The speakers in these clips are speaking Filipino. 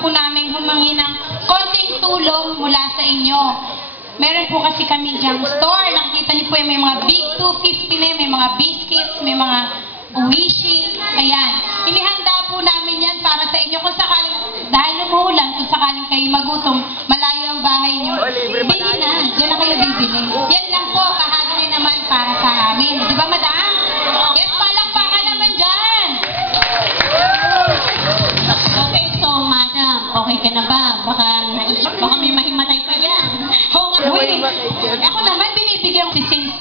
po namin humangi ng konting tulong mula sa inyo. Meron po kasi kami diyang store. Nakikita niyo po yung may mga big 250 na, may mga biscuits, may mga uwishi. Ayan. Inihanda po namin yan para sa inyo kung sakaling, dahil umuulan, kung sakaling kayo magutom, malayo ang bahay niyo. Bili na. Diyan na kayo bibili. Yan lang po, kahagli naman para sa amin. Di ba, madam? Yes, palakpakan naman dyan. Okay, so madam, okay ka na ba? Baka may mahimatay pa dyan. Oo nga. Uy, ako naman binibigyan ko since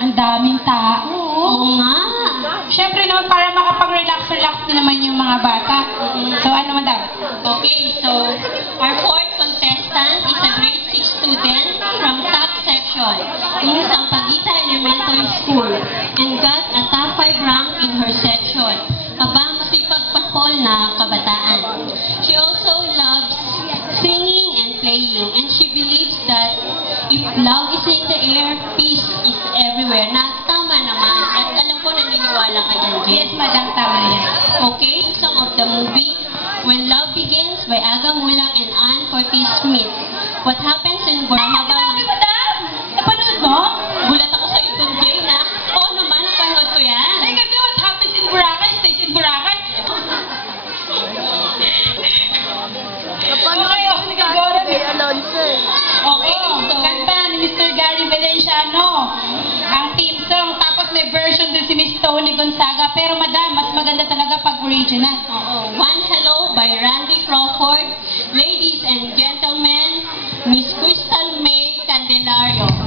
ang daming tao. Oo nga. Siyempre naman para makapag-relax din naman yung mga bata. So ano madam? Okay, so our fourth contestant is a grade 6 student from top section in Sampaguita Elementary School and got a top 5 rank in her section. Abang masipagpapol na kabataan. She also loves singing and playing, and she believes that if love is in the air, peace is everywhere. Na tama naman. At alam ko naniniwala ka dyan, Jen. Yes madam, tama yan. Okay, song of the movie, When Love Begins by Aga Mulang and Ann Curtis Smith. What happens in Burma ba? Ay, madam! Napanood mo? Gulat ako sa ipon, Jane, ha? Oo naman, napanood ko yan. Ay, kasi what happens in Boracay stays in Boracay. Okay, so kanta ni Mr. Gary Valenciano. Ang team song. Tapos may version din si Miss Tony Gonzaga. Pero madam, mas maganda talaga pag original. Oo. One Hello by Randy Crawford. Ladies and gentlemen, Miss Crystal May Candelario.